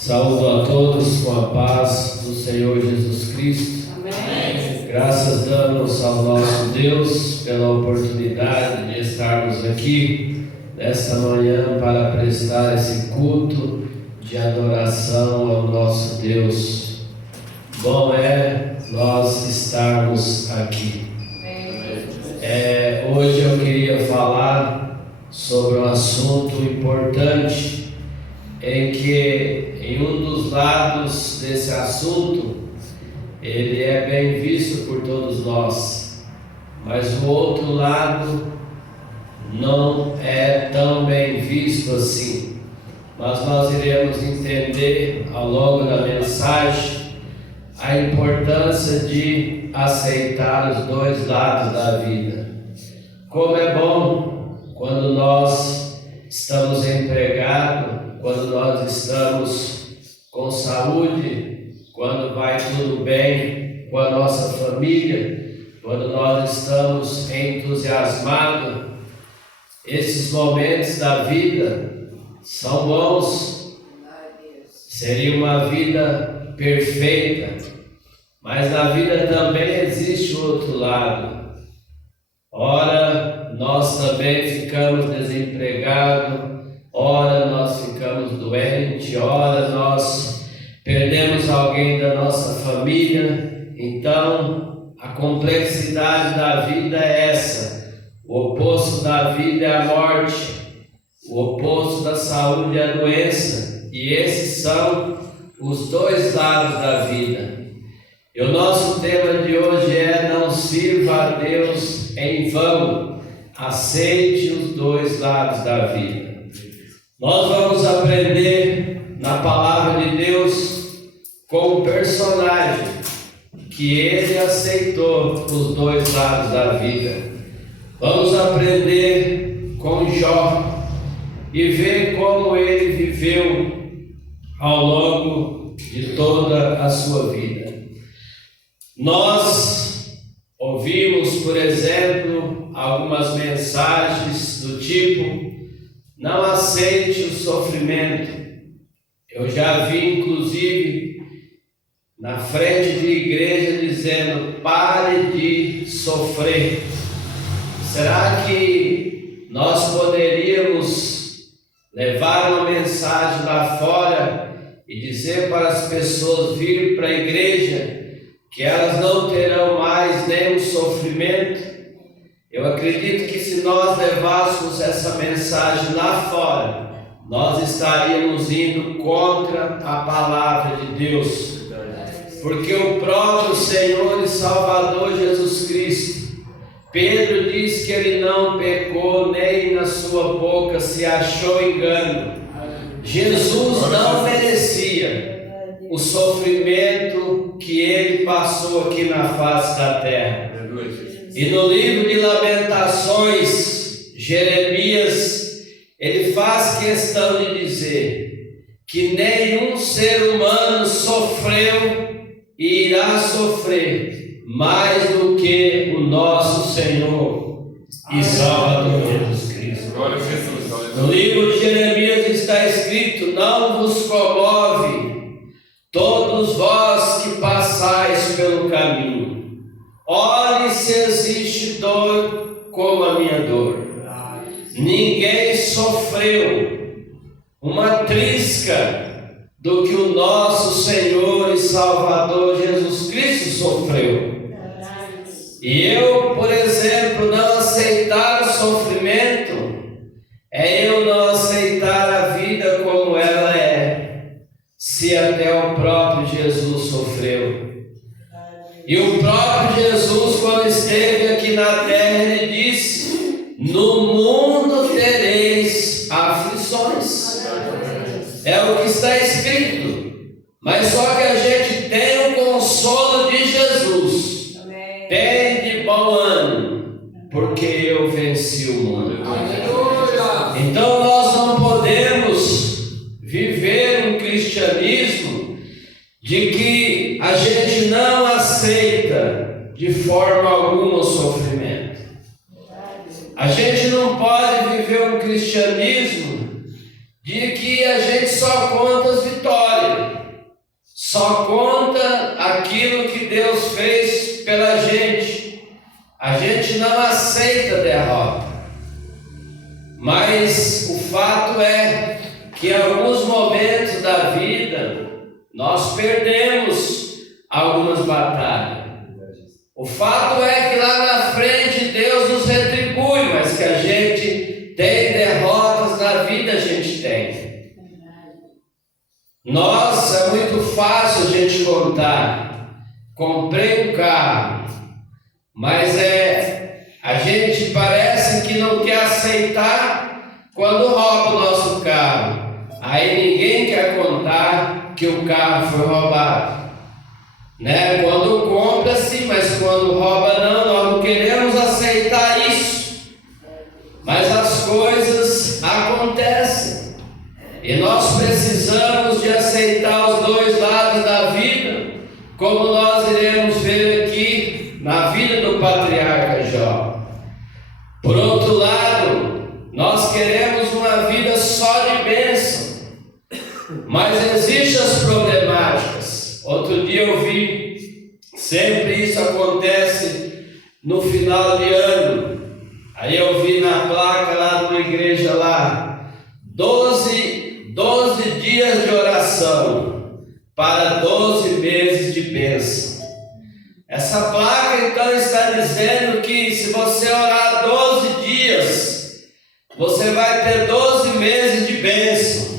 Saúdo a todos com a paz do Senhor Jesus Cristo. Amém. Graças damos ao nosso Deus pela oportunidade de estarmos aqui nesta manhã para prestar esse culto de adoração ao nosso Deus. Bom é nós estarmos aqui. Hoje eu queria falar sobre um assunto importante, em que em um dos lados desse assunto ele é bem visto por todos nós, mas o outro lado não é tão bem visto assim. Mas nós iremos entender ao longo da mensagem a importância de aceitar os dois lados da vida. Como é bom quando nós estamos empregados, quando nós estamos com saúde, quando vai tudo bem com a nossa família, quando nós estamos entusiasmados. Esses momentos da vida são bons. Seria uma vida perfeita, mas na vida também existe o outro lado. Ora, nós também ficamos desempregados, ora nós ficamos doentes, ora nós perdemos alguém da nossa família. Então, a complexidade da vida é essa. O oposto da vida é a morte, o oposto da saúde é a doença, e esses são os dois lados da vida. E o nosso tema de hoje é: não sirva a Deus em vão, aceite os dois lados da vida. Nós vamos aprender na palavra de Deus com o personagem que ele aceitou os dois lados da vida. Vamos aprender com Jó e ver como ele viveu ao longo de toda a sua vida. Nós ouvimos, por exemplo, algumas mensagens do tipo: não aceite o sofrimento. Eu já vi, inclusive, na frente de igreja dizendo: pare de sofrer. Será que nós poderíamos levar uma mensagem lá fora e dizer para as pessoas vir para a igreja que elas não terão mais nenhum sofrimento? Eu acredito que se nós levássemos essa mensagem lá fora, nós estaríamos indo contra a palavra de Deus. Porque o próprio Senhor e Salvador Jesus Cristo, Pedro diz que ele não pecou, nem na sua boca se achou engano. Jesus não merecia o sofrimento que ele passou aqui na face da terra. E no livro de Lamentações, Jeremias, ele faz questão de dizer que nenhum ser humano sofreu e irá sofrer mais do que o nosso Senhor e Salvador Jesus Cristo. No livro de Jeremias está escrito: não vos comove todos vós que passais pelo caminho. Olhe se existe dor como a minha dor. Ninguém sofreu uma trisca do que o nosso Senhor e Salvador Jesus Cristo sofreu. E eu, por exemplo, não aceitar o sofrimento é eu não aceitar a vida como ela é, se até o próprio Jesus sofreu. E o próprio Jesus, quando esteve aqui na terra, ele disse: no mundo tereis aflições. É o que está escrito. Mas só que a gente tem o consolo de Jesus. Tem de bom ânimo, porque eu venci o mundo. Então nós não podemos viver um cristianismo de que a gente não aceita de forma alguma o sofrimento. A gente não pode viver um cristianismo de que a gente só conta as vitórias. nós perdemos algumas batalhas. O fato é que lá na frente Deus nos retribui, mas que a gente tem derrotas na vida, a gente tem. Nossa, é muito fácil a gente contar. Comprei um carro, mas a gente parece que não quer aceitar quando rouba o nosso carro. Aí ninguém quer contar que o carro foi roubado. Né? Quando compra sim, mas quando rouba não, nós não queremos aceitar isso. Mas as coisas acontecem e nós precisamos de aceitar os dois lados da vida, como nós iremos ver aqui na vida do patriarca Jó. Por outro lado, nós queremos uma vida só de bênção, mas existem as problemáticas. Outro dia eu vi, sempre isso acontece no final de ano. Aí eu vi na placa lá numa igreja lá, 12 dias de oração para 12 meses de bênção. Essa placa então está dizendo que se você orar 12 dias, você vai ter 12 meses de bênção.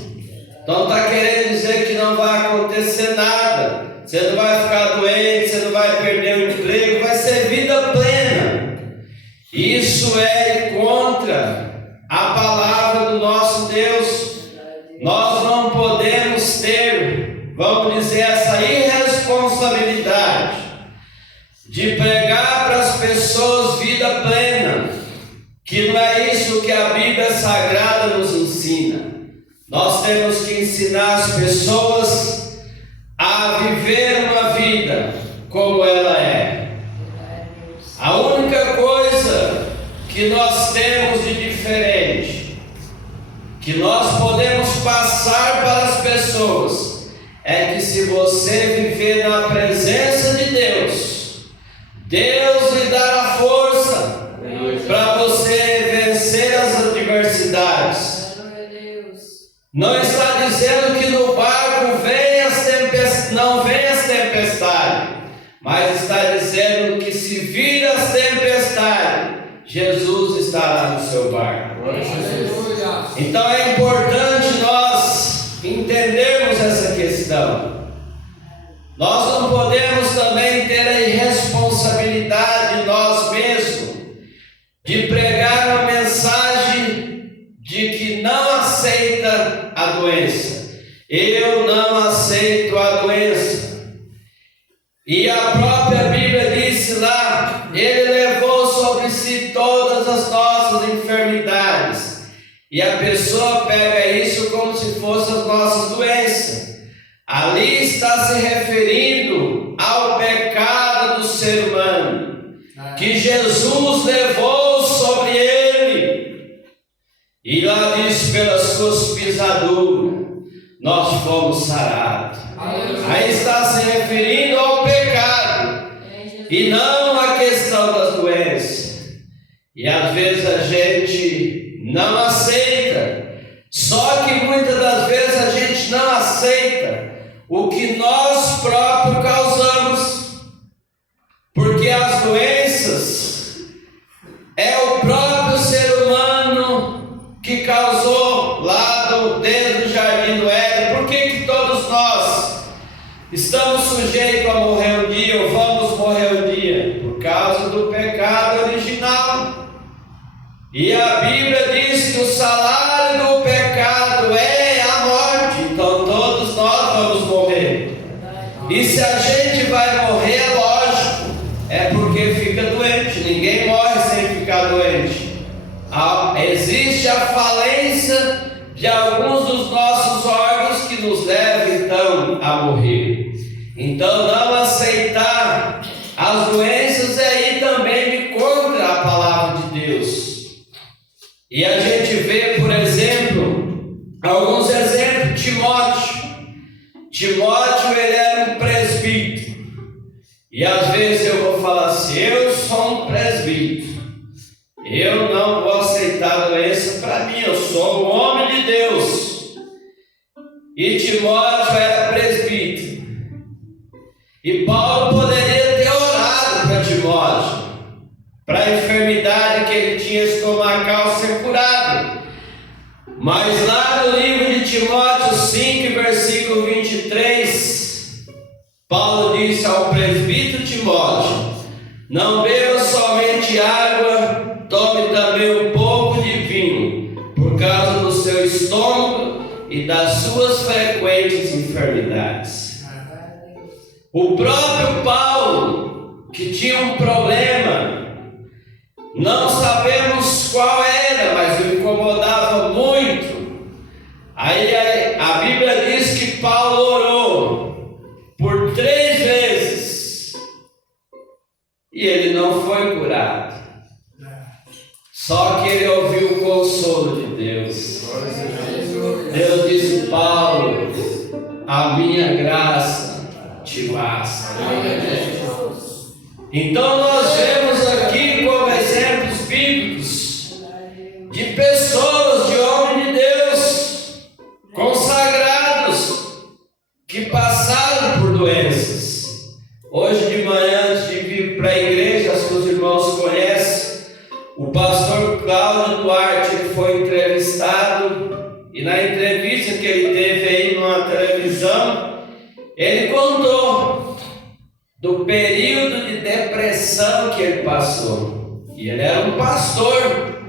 Então está querendo dizer que não vai acontecer nada, você não vai ficar doente, você não vai perder o emprego, vai ser vida plena. Isso é contra a palavra do nosso Deus. Nós não podemos ter, vamos dizer, essa irresponsabilidade de pregar para as pessoas vida plena, que não é isso que a Bíblia Sagrada nos ensina. Nós temos que ensinar as pessoas a viver uma vida como ela é. A única coisa que nós temos de diferente, que nós podemos passar para as pessoas, é que se você viver na presença de Deus, Deus lhe dará força para você vencer as adversidades. Não está dizendo que no barco não vem as tempestades, mas está dizendo que se vir as tempestades, Jesus estará no seu barco. Então é importante nós entendermos essa questão. Nós não podemos também ter a irresponsabilidade nós mesmos de pregar uma mensagem de que não aceita a doença. Eu não aceito a doença. E a própria Bíblia disse lá, Ele levou sobre si todas as nossas enfermidades. E a pessoa pega isso como se fossem as nossas doenças. Ali está se referindo ao pecado do ser humano, que Jesus levou sobre ele. E lá diz, pelas suas pisaduras nós fomos sarados. Aí está se referindo ao pecado e não à questão das doenças. E às vezes a gente não aceita. Só que muitas das vezes a gente não aceita o que nós próprios causamos, porque as doenças é o próprio ser humano que causou lá dentro do jardim do Éden. Por que todos nós estamos sujeitos a morrer um dia, ou vamos morrer um dia? Por causa do pecado original. E a Bíblia diz que o salário do pecado é a morte. Então todos nós vamos morrer. E se a gente vai morrer, é lógico, é porque fica doente. Ninguém morre sem ficar doente. Existe a falência de alguns dos nossos órgãos que nos levam então a morrer. Então não aceitar as doenças é ir também contra a palavra de Deus. E a gente vê, por exemplo, alguns exemplos. Timóteo, ele era um presbítero. E às vezes eu vou falar assim, eu sou um presbítero, eu não vou aceitar a doença para mim, eu sou um homem de Deus. e Timóteo era presbítero. E Paulo poderia ter orado para Timóteo, para a enfermidade que ele tinha estomacal ser curado. Mas lá no livro de Timóteo 5, versículo 23, Paulo disse ao presbítero Timóteo: não beba somente água, tome também um pouco de vinho, por causa do seu estômago e das suas frequentes enfermidades. O próprio Paulo, que tinha um problema, não sabemos qual era, mas o incomodava muito. Aí a Bíblia diz que Paulo orou por 3 vezes e ele não foi curado. Só que ele ouviu o consolo de Deus. Deus disse: Paulo, a minha graça te basta. Então nós vemos aqui como exemplos bíblicos de pessoas, de homens de Deus, consagrados, que passaram por doenças. Hoje de manhã, antes de vir para a igreja, acho que os irmãos conhecem, o pastor Cláudio Duarte, ele foi entrevistado, e na entrevista que ele teve aí numa televisão, ele contou do período de depressão que ele passou. E ele era um pastor,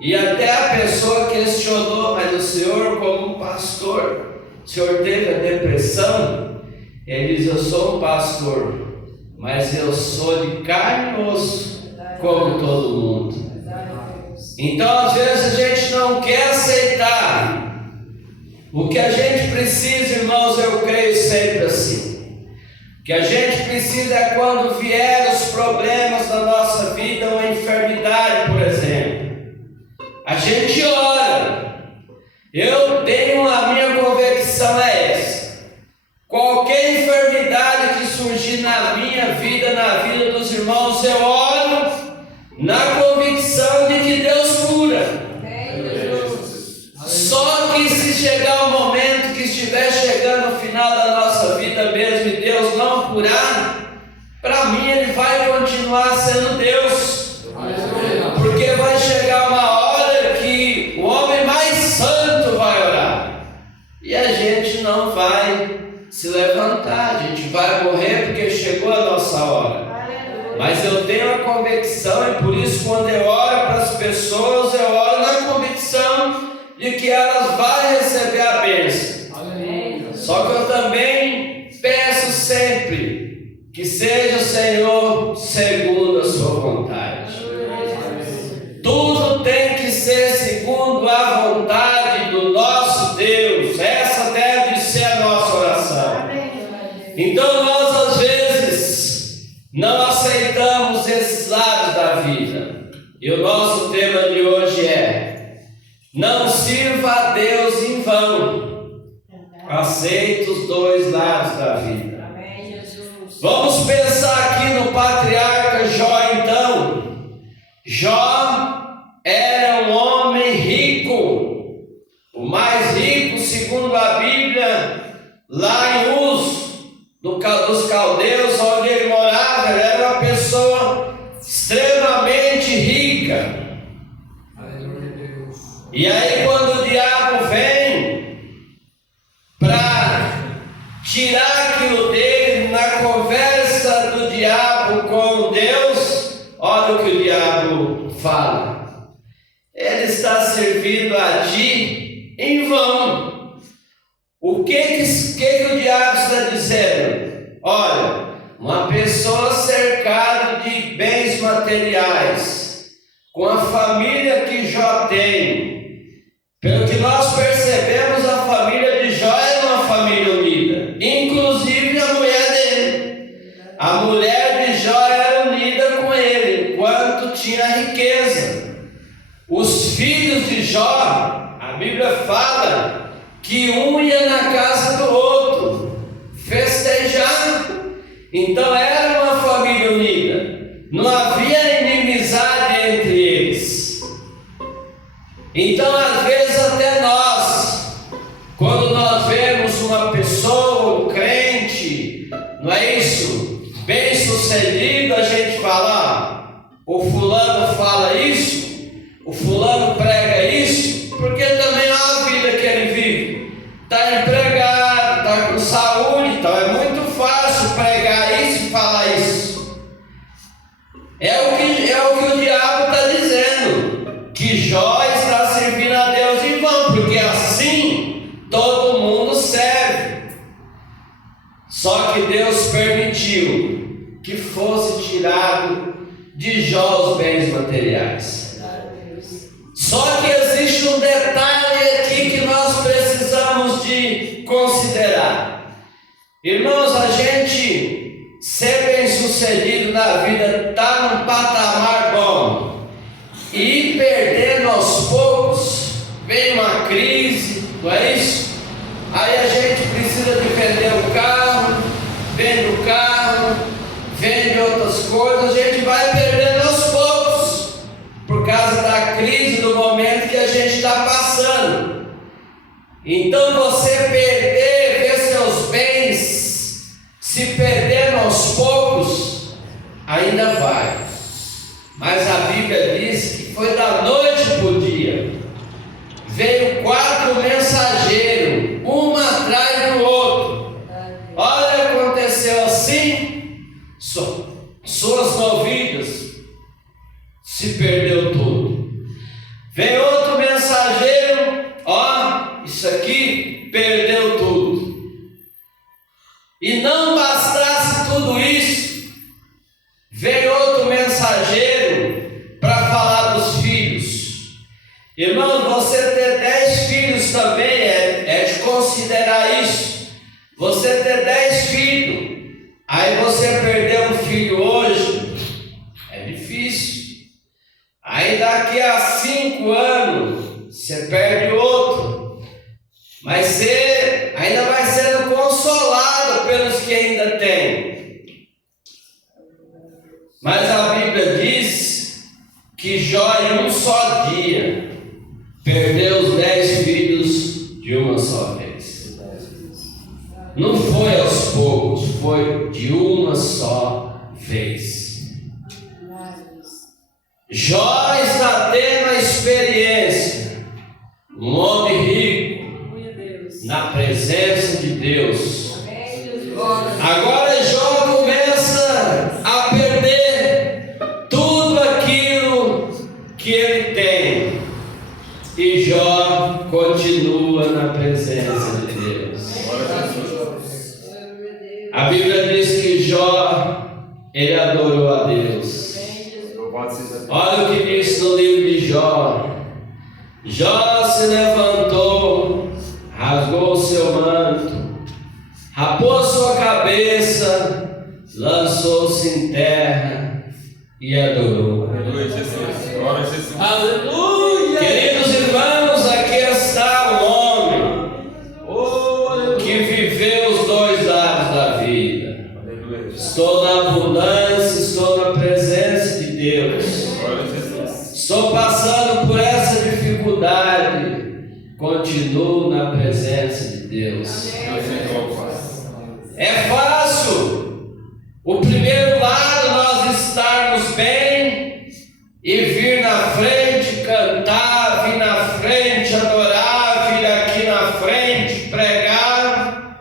e até a pessoa questionou: mas o senhor, como pastor, o senhor teve a depressão? Ele diz: eu sou um pastor, mas eu sou de carne e osso, como todo mundo. Então às vezes a gente não quer aceitar. O que a gente precisa, irmãos, eu creio sempre assim, o que a gente precisa é quando vier os problemas da nossa vida, uma enfermidade, por exemplo, a gente ora. Eu tenho, a minha convicção é essa: qualquer enfermidade que surgir na minha vida, na vida dos irmãos, eu oro na convicção de que Deus cura. Só que se chegar o momento que estiver chegando no final da nossa vida mesmo e Deus não curar, para mim Ele vai continuar sendo Deus. Porque vai chegar uma hora que o homem mais santo vai orar e a gente não vai se levantar, a gente vai morrer porque chegou a nossa hora. Mas eu tenho a convicção, e por isso quando eu oro para as pessoas, eu oro na convicção de que elas vão receber a bênção. Só que eu também peço sempre que seja, Senhor, segundo a sua vontade. Tudo tem que ser segundo a vontade do nosso Deus. Essa deve ser a nossa oração. Então nós às vezes não aceitamos esses lados da vida. E o nosso tema de hoje é: não sirva a Deus em vão. Aceite os 2 lados da vida. Vamos pensar aqui no patriarca Jó então. Jó era um homem rico, o mais rico segundo a Bíblia, lá em Uz, dos caldeus, onde ele morava. Ele era uma pessoa extremamente rica. E aí quando o diabo vem para tirar aquilo dele, na conversa do diabo com Deus, olha o que o diabo fala: ele está servindo a ti em vão. O que o diabo está dizendo? Olha, uma pessoa cercada de bens materiais, com a família que Jó tem, pelo que nós percebemos, a família de Jó era uma família unida, inclusive a mulher dele. A mulher de Jó era unida com ele, enquanto tinha riqueza. Os filhos de Jó, a Bíblia fala que um ia na casa do outro festejar. Então era uma família unida, não havia inimizade entre eles. Então às vezes até nós, quando nós vemos saúde. Então é muito fácil pregar isso e falar isso. É o que o diabo está dizendo, que Jó está servindo a Deus em vão, porque assim todo mundo serve. Só que Deus permitiu que fosse tirado de Jó os bens materiais. Só que existe um detalhe aqui que nós precisamos de considerar. Irmãos, a gente ser bem sucedido na vida está num patamar bom, e ir perdendo aos poucos, vem uma crise, não é isso? Aí a gente precisa de vender o carro, vende o carro, vende outras coisas, a gente vai perdendo aos poucos, por causa da crise do momento que a gente está passando. Então você ver seus bens se perdendo aos poucos, ainda vai. Mas a Bíblia diz que foi da noite para o dia. Veio 4 mensageiros, um atrás do outro. Olha, aconteceu assim, suas novilhas se perdeu tudo. Vem outro mensageiro, ó, isso aqui perdeu tudo. E não bastasse tudo isso, veio outro mensageiro para falar dos filhos. Irmão, você ter 10 filhos também é de considerar isso. Você ter 10 filhos, aí você perder um filho hoje, é difícil. Aí daqui a 5 anos, você perde outro. Mas você ainda vai sendo consolado pelos que ainda tem. Mas a Bíblia diz que Jó em um só dia perdeu os 10 filhos de uma só vez. Não foi aos poucos, foi de uma só vez. Jó está tendo a experiência, um homem rico, na presença de Deus. Agora Jó começa a perder tudo aquilo que ele tem, e Jó continua na presença de Deus. A Bíblia diz que Jó, ele adorou a Deus. Olha o que diz no livro de Jó. Jó se levantou, rasgou o seu manto, rapou sua cabeça, lançou-se em terra e adorou. Aleluia, Jesus. Glória a Jesus. Aleluia. Queridos irmãos, aqui está o homem que viveu os 2 lados da vida. Estou na abundância, estou na presença de Deus. Estou passando por essa dificuldade, continuo na presença de Deus. É fácil o primeiro lado nós estarmos bem e vir na frente cantar, vir na frente adorar, vir aqui na frente pregar.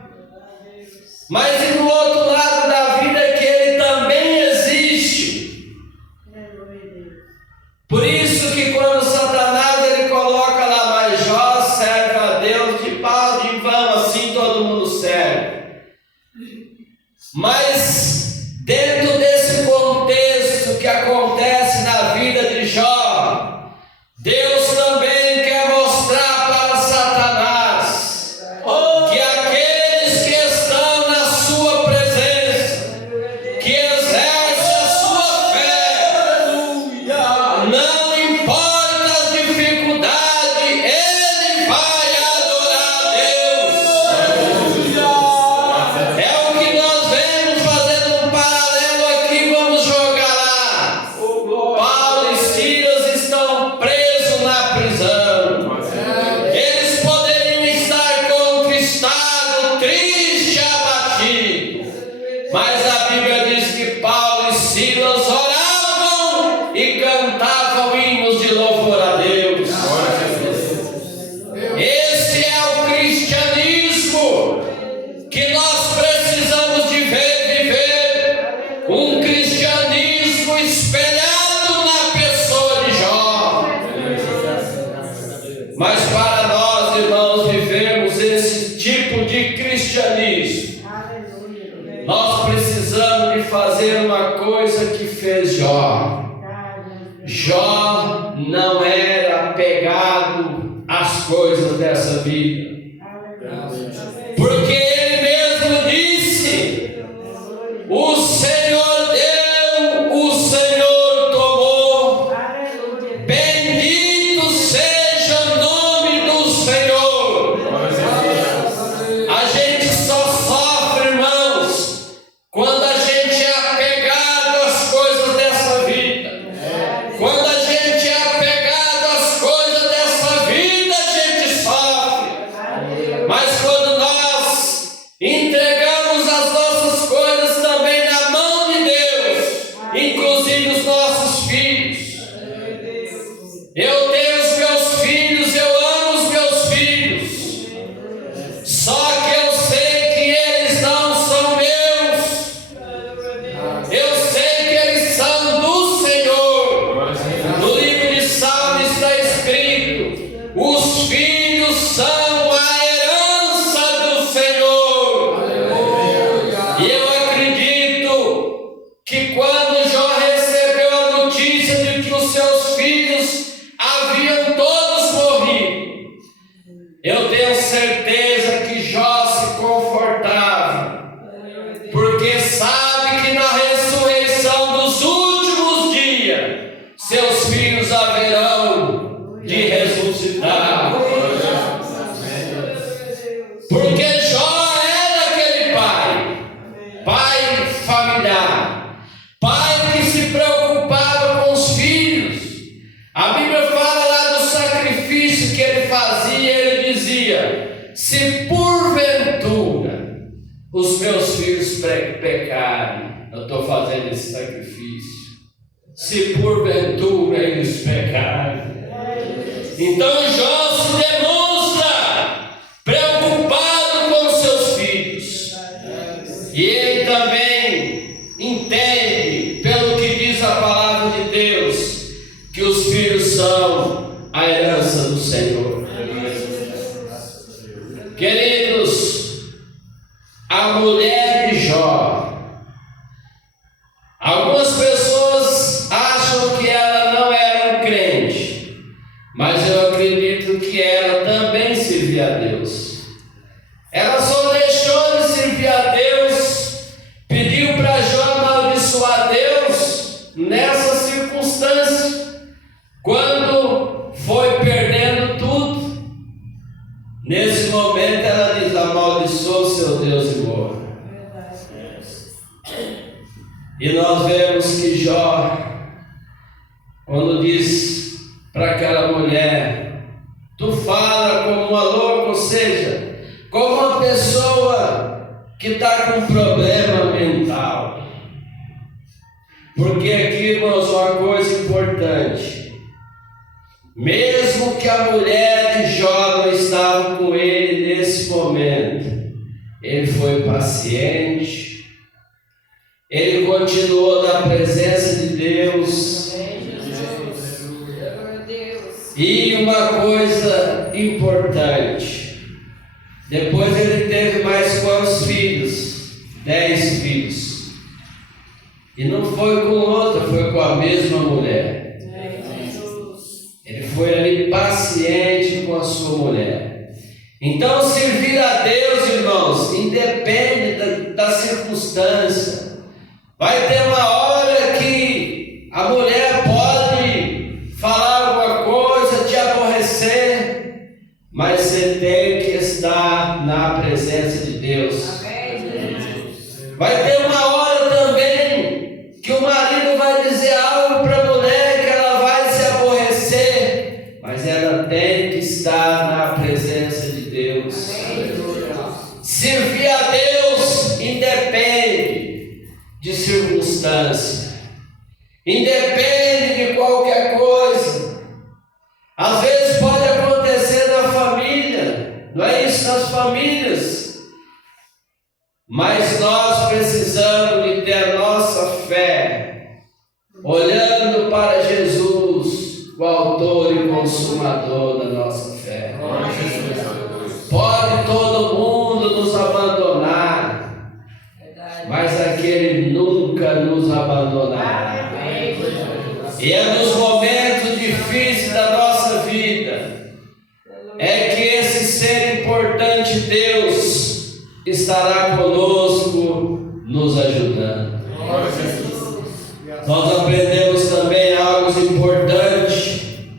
Mas e no outro lado da vida que ele também existe. Por isso que quando Satanás ele coloca lá, mas Jó serve a Deus de pau de vão, assim todo mundo serve. Mas dentro desse contexto que acontece na vida de Jó, Deus também quer mostrar para Satanás que aqueles que estão na sua presença, que exercem a sua fé, não importa as dificuldades, ele vai adorar a Deus. É o que nós vemos fazendo um paralelo aqui, vamos jogar lá. Paulo e Silas estão presos na prisão. Eles poderiam estar contristados, tristes, abatidos. Mas a Bíblia diz que Paulo e Silas oravam e cantavam hinos de louvor a Deus. Esse é o cristianismo que nós isso. Nós precisamos de fazer uma coisa que fez Jó. Jó não era apegado às coisas dessa vida, porque ele mesmo disse: o Senhor deu, o Senhor tomou, bendito seja o nome do Senhor. A gente só sofre, irmãos, quando a gente é apegado às coisas dessa vida. Quando a gente é apegado às coisas dessa vida, a gente sofre. Mas quando nós entregamos as nossas coisas também na mão de Deus, inclusive os nossos filhos. Eu tenho os meus filhos, eu amo os meus filhos. Só que eu sei que eles não são meus. Eu sei que eles são do Senhor. No livro de Salmos está escrito: os filhos são a herança do Senhor. E eu acredito que quando Jó recebeu a notícia de que os seus filhos haviam todos morrido, eu tenho certeza que Jó se confortava, porque sabe que na ressurreição dos últimos dias, seus filhos haverão de ressuscitar. Porque Jó era aquele pai familiar, pai que se preocupava com os filhos. A Bíblia fala lá do sacrifício que ele fazia. Ele dizia: se porventura os meus filhos pecarem, eu estou fazendo esse sacrifício. Se porventura eles pecarem. Então Jó se demonstra preocupado com os seus filhos. E ele também entende, pelo que diz a palavra de Deus, que os filhos são a herança do Senhor. Queridos, a mulher de Jó, algumas pessoas acham que ela não era um crente, mas eu acredito que ela também servia a Deus. Ela só deixou de servir a Deus, pediu para Jó amaldiçoar Deus nessa circunstância, quando foi perdendo tudo. Nesse momento ela diz: amaldiçoa o seu Deus e morra. E nós vemos que Jó, quando diz para aquela mulher: tu fala como uma louca, ou seja, como uma pessoa que está com problema mental. Porque aqui, irmãos, uma coisa importante: mesmo que a mulher de Jó não estava com ele nesse momento, ele foi paciente, ele continuou na presença de Deus. E uma coisa importante: depois ele teve mais quantos filhos? 10 filhos. E não foi com outra, foi com a mesma mulher. Ele foi ali paciente com a sua mulher. Então, servir a Deus, irmãos, independe da circunstância. Vai ter uma hora que a mulher pode falar alguma coisa, te aborrecer, mas você tem que estar na presença de Deus. Vai ter uma hora também que o marido vai dizer algo para a mulher que ela vai se aborrecer, mas ela tem que estar na presença de Deus. Servir a Deus independe de circunstância, independe de qualquer coisa. Às vezes pode acontecer na família, não é isso, nas famílias, mas nós precisamos de ter a nossa fé olhando para Jesus, o autor e consumador da nossa fé. Pode todo mundo nos abandonar, abandonará. E é nos momentos difíceis da nossa vida é que esse ser importante, Deus, estará conosco, nos ajudando. Nós aprendemos também algo importante,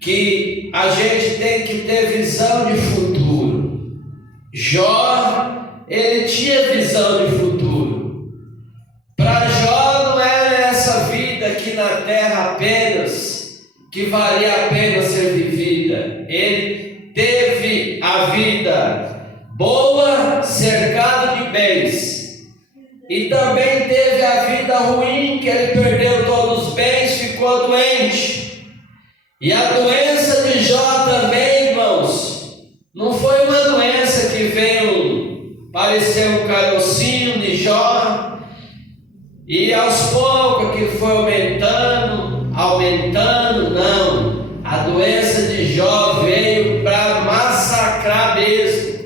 que a gente tem que ter visão de futuro. Jó, ele tinha visão de futuro. Para Jó não era essa vida aqui na terra apenas, que valia a pena ser vivida. Ele teve a vida boa, cercado de bens. E também teve a vida ruim, que ele perdeu todos os bens, ficou doente. E a doença de Jó também, irmãos, não foi uma doença que veio parecer um carocinho de Jó, e aos poucos aquilo foi aumentando, não. A doença de Jó veio para massacrar mesmo.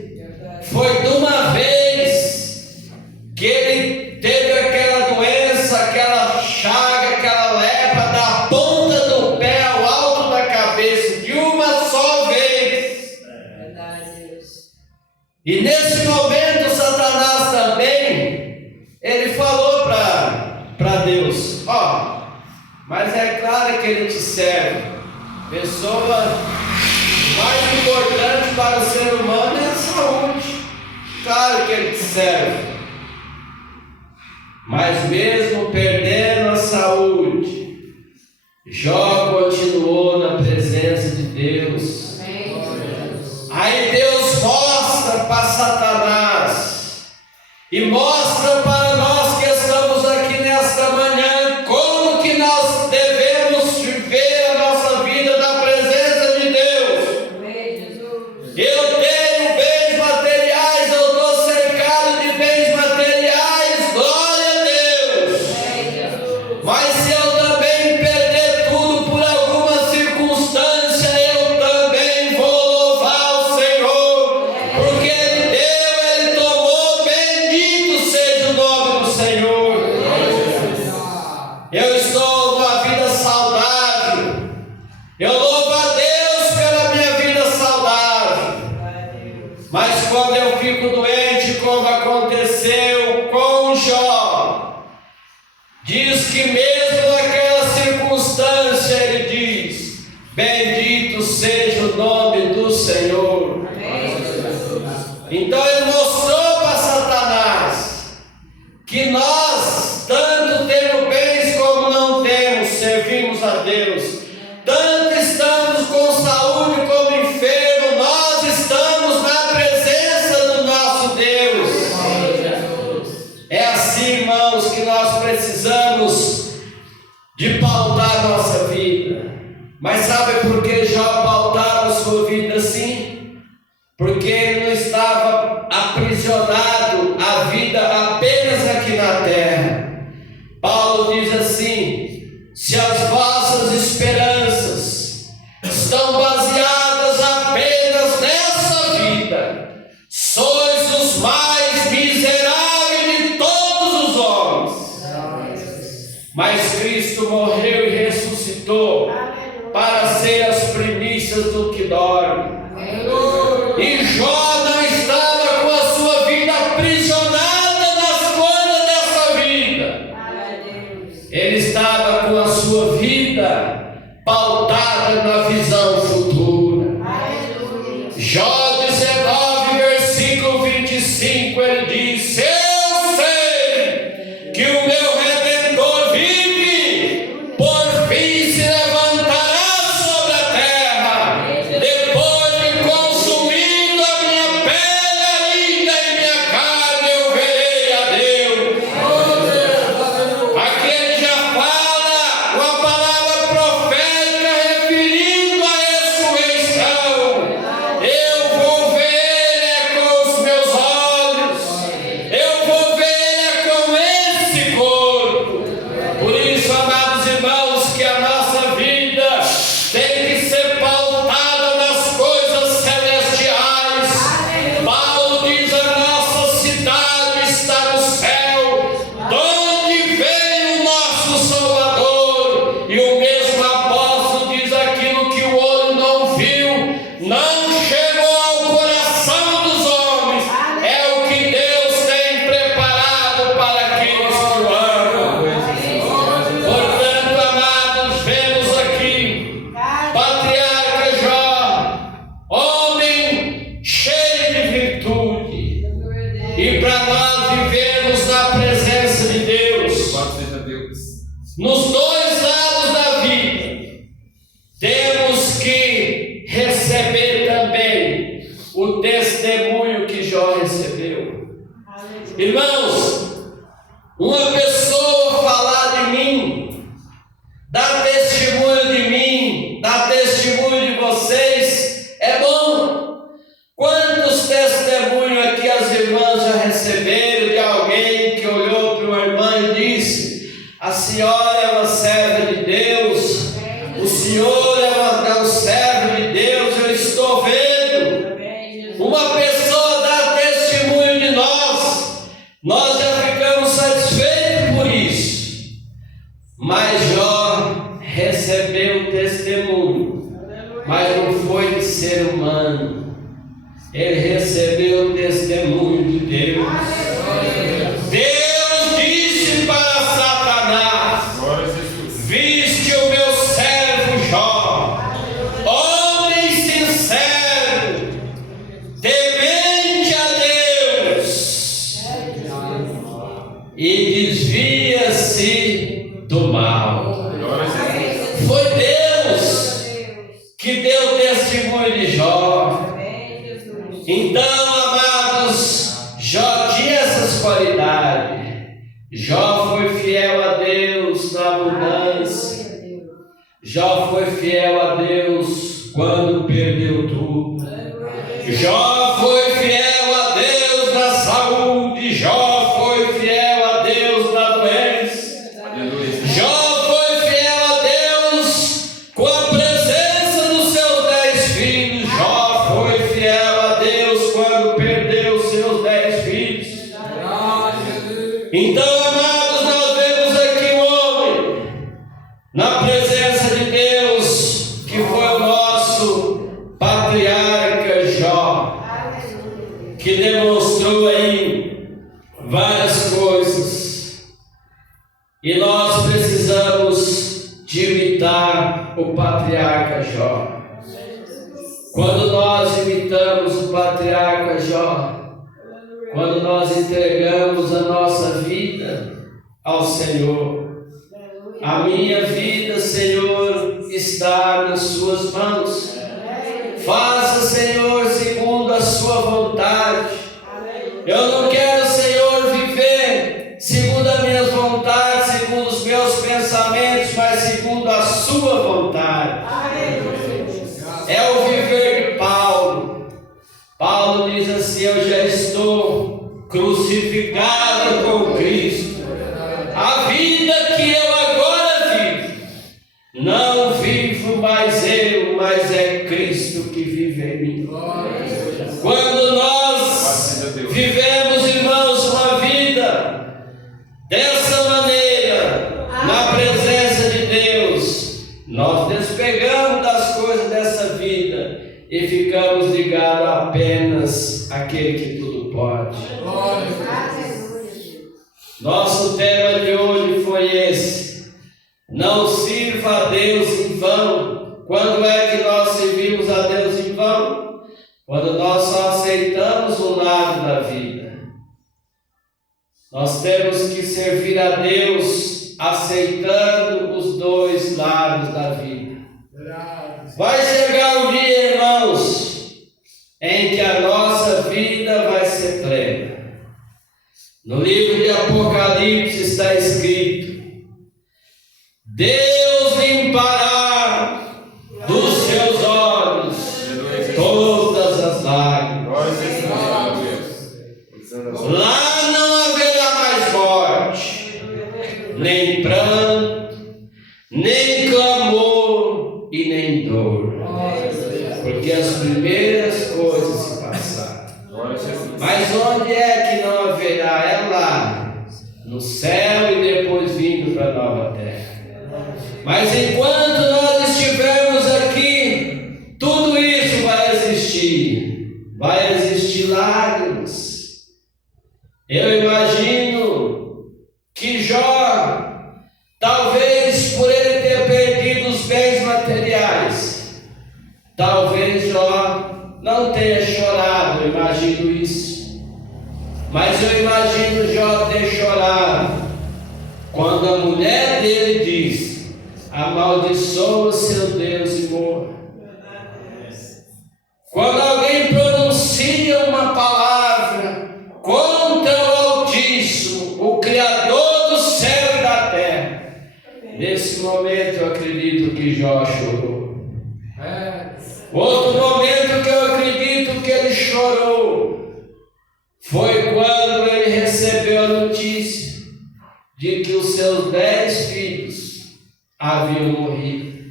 Foi de uma vez que ele teve aquela doença, aquela chaga, aquela lepra da ponta do pé ao alto da cabeça, de uma só vez. E nesse momento Satanás também, ele falou para Deus: mas é claro que ele te serve. Pessoa mais importante para o ser humano é a saúde. Claro que ele te serve. Mas mesmo perdendo a saúde, Jó continuou na presença de Deus. Aí Deus mostra para Satanás e mostra para nós que estamos aqui nesta manhã como que nós devemos viver a nossa vida na presença de Deus. Eu tenho bens materiais, eu estou cercado de bens materiais, glória a Deus. Mas se eu também perder tudo por alguma circunstância, eu também vou louvar o Senhor, porque Ele deu, Ele tomou, bendito seja o nome do Senhor. Eu estou numa vida saudável, eu louvo a Deus pela minha vida saudável. Mas quando eu fico doente, como aconteceu com Jó, diz que mesmo naquela circunstância, ele diz: bendito seja o nome do Senhor. Então ele mostrou para Satanás que nós, tanto temos bens como não temos, servimos a Deus. Tanto estamos com saúde como enfermos, nós estamos na presença do nosso Deus. É assim, irmãos, que nós precisamos de pautar nossa vida. Mas sabe por que Jó pautava a sua vida assim? Porque ele não estava aprisionado à vida apenas aqui na terra. Paulo diz assim: se as vossas esperanças estão baseadas apenas nessa vida, sois os mais miseráveis de todos os homens. Mas Cristo morreu e ressuscitou para ser as primícias do que dorme. E Jó não estava com a sua vida aprisionada nas coisas dessa vida. Ele estava com a sua vida pautada na visão futura. Jó 19, versículo 25, ele diz: eu sei que o meu Redentor vive, por fim se levantará sobre a terra, depois de consumido a minha pele ainda e minha carne, eu verei a Deus. Aqui ele já fala uma palavra profética referindo a ressurreição. Eu vou ver com os meus olhos, eu E para nós vivermos na presença de Deus, nos dois lados da vida, temos que receber também o testemunho que Jó recebeu. Irmãos, uma pessoa falar de mim, dar testemunho de mim, dar testemunho de vocês, é bom. Quantos testemunhos aqui as irmãs já receberam de alguém que olhou para uma irmã e disse: a senhora é uma serva de Deus, o senhor é um servo de Deus, eu estou vendo. Uma pessoa dá testemunho de nós já ficamos satisfeitos por isso. Mas Jó recebeu testemunho, mas não foi de ser humano. Ele recebeu o testemunho de Deus. Deus disse para Satanás: viste o meu servo Jó, homem sincero, temente a Deus, e desvia-se do mal. Foi Deus que deu testemunho de Jó. Então, amados, Jó tinha essas qualidades. Jó foi fiel a Deus na abundância. Jó foi fiel a Deus quando perdeu tudo. Jó foi fiel a Deus na saúde. Jó foi fiel a Deus na doença. Jó foi fiel a Deus com a presença dos seus 10 filhos. Jó foi fiel a Deus quando perdeu os seus 10 filhos. Então, amados, nós vemos aqui um homem na presença de Deus, que foi o nosso patriarca Jó, que demonstrou aí várias coisas. E nós precisamos de imitar o patriarca Jó. Quando nós imitamos o patriarca Jó, quando nós entregamos a nossa vida ao Senhor, a minha vida, Senhor, está nas suas mãos. Faça, Senhor, segundo a sua vontade. Eu não quero, Senhor, viver segundo as minhas vontades, segundo os meus pensamentos, mas segundo a sua vontade. É o viver de Paulo. Paulo diz assim: eu já estou crucificado com Cristo. A vida que eu agora vivo, não vivo mais eu, mas é Cristo que vive em mim. Quando nós vivemos, irmãos, uma vida dessa maneira, na presença de Deus, nós despegamos das coisas dessa vida e ficamos ligados apenas àquele que tudo pode. Nosso tema de hoje foi esse: não sirva a Deus em vão. Quando é que nós servimos a Deus em vão? Quando nós só aceitamos um lado da vida. Nós temos que servir a Deus aceitando os dois lados da vida. Vai chegar um dia, irmãos, em que a nossa vida vai ser plena. No livro de Apocalipse está escrito: Deus limpará dos seus olhos todas as lágrimas. Lá não haverá mais morte, nem pranto, nem clamor e nem dor, porque as primeiras coisas se passaram. Mas onde é que não haverá? É lá, no céu, e depois vindo para a nova terra. Mas enquanto nós estivermos aqui, tudo isso vai existir lágrimas. Eu imagino que Jó, talvez por ele ter perdido os bens materiais, talvez Jó não tenha chorado, eu imagino isso. Mas eu imagino Jó ter chorado quando a mulher dele diz: amaldiçoa seu Deus e morra. Quando alguém pronuncia uma palavra contra o Altíssimo, o Criador do céu e da terra, nesse momento eu acredito que Jó chorou. Outro momento que eu acredito que ele chorou foi quando ele recebeu a notícia de que os seus 10 filhos haviam morrido.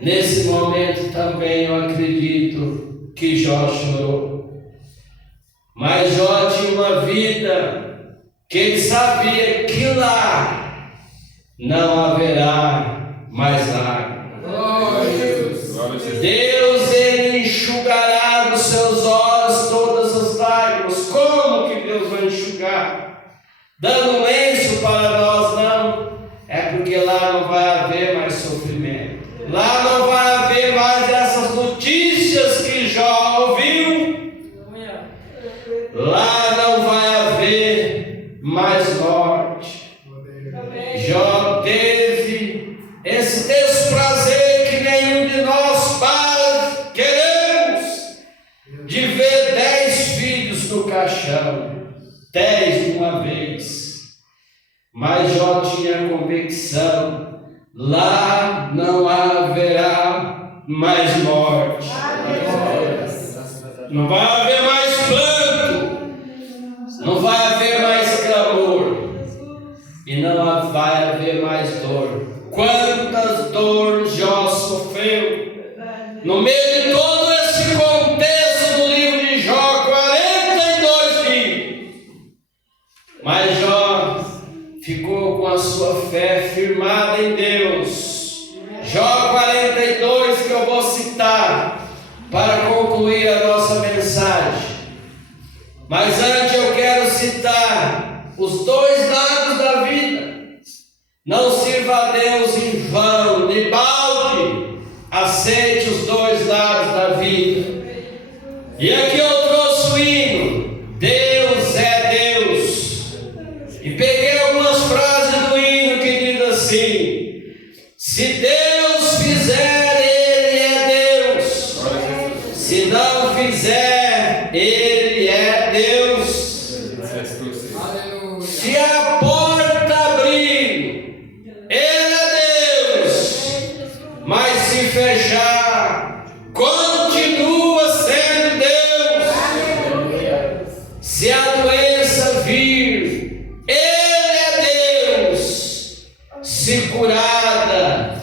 Nesse momento também eu acredito que Jó chorou. Mas Jó tinha uma vida que ele sabia que lá não haverá mais água. Deus, ele enxugará dos seus olhos todas as lágrimas. Como que Deus vai enxugar? Dando um lenço para nós? Não. É porque lá não vai haver mais sofrimento. Lá não vai haver mais essas notícias que Jó ouviu. Lá não vai haver mais morte. Jó teve esse desprazer que nenhum de nós pais queremos, de ver 10 filhos no caixão, 10 de uma vez. Mas Jó tinha a convicção: lá não haverá mais morte, não vai haver mais pranto, não vai haver mais clamor, e não vai haver mais dor. Quantas dores Jó sofreu no meio de todo esse contexto do livro de Jó, 42 dias. Mas Jó ficou com a sua fé firmada em Deus. Jó 42, que eu vou citar para concluir a nossa mensagem. Mas antes eu quero citar os dois lados da vida. Não sirva a Deus em vão, de balde. Aceite os dois lados da vida. E aqui eu trouxe o hino: Deus é Deus. E peguei algumas frases do hino que diz assim: se Deus fizer, Ele é Deus. Se não fizer, Ele é Deus. Se a porta abrir, Ele é Deus. Mas se fechar, continua sendo Deus. Se a doença vir, Ele é Deus. Se curada,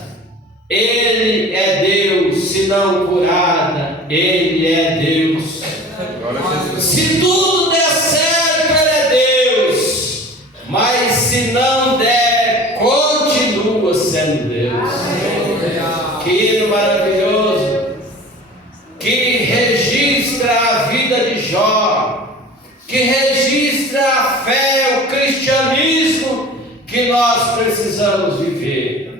Ele é Deus. Se não curada, Ele é Deus. Se tudo der certo, Ele é Deus. Mas se não der, continua sendo Deus. Que hino maravilhoso, que registra a vida de Jó, que registra a fé, o cristianismo que nós precisamos viver.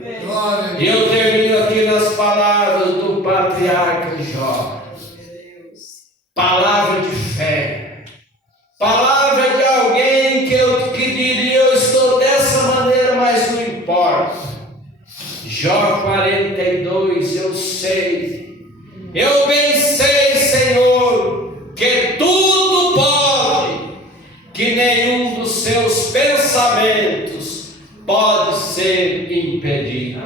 E eu termino aqui nas palavras do patriarca Jó. Palavra de fé, palavra de alguém que diria: eu estou dessa maneira, mas não importa. Jó 42, eu sei, eu bem sei, Senhor, que tudo pode, que nenhum dos seus pensamentos pode ser impedido.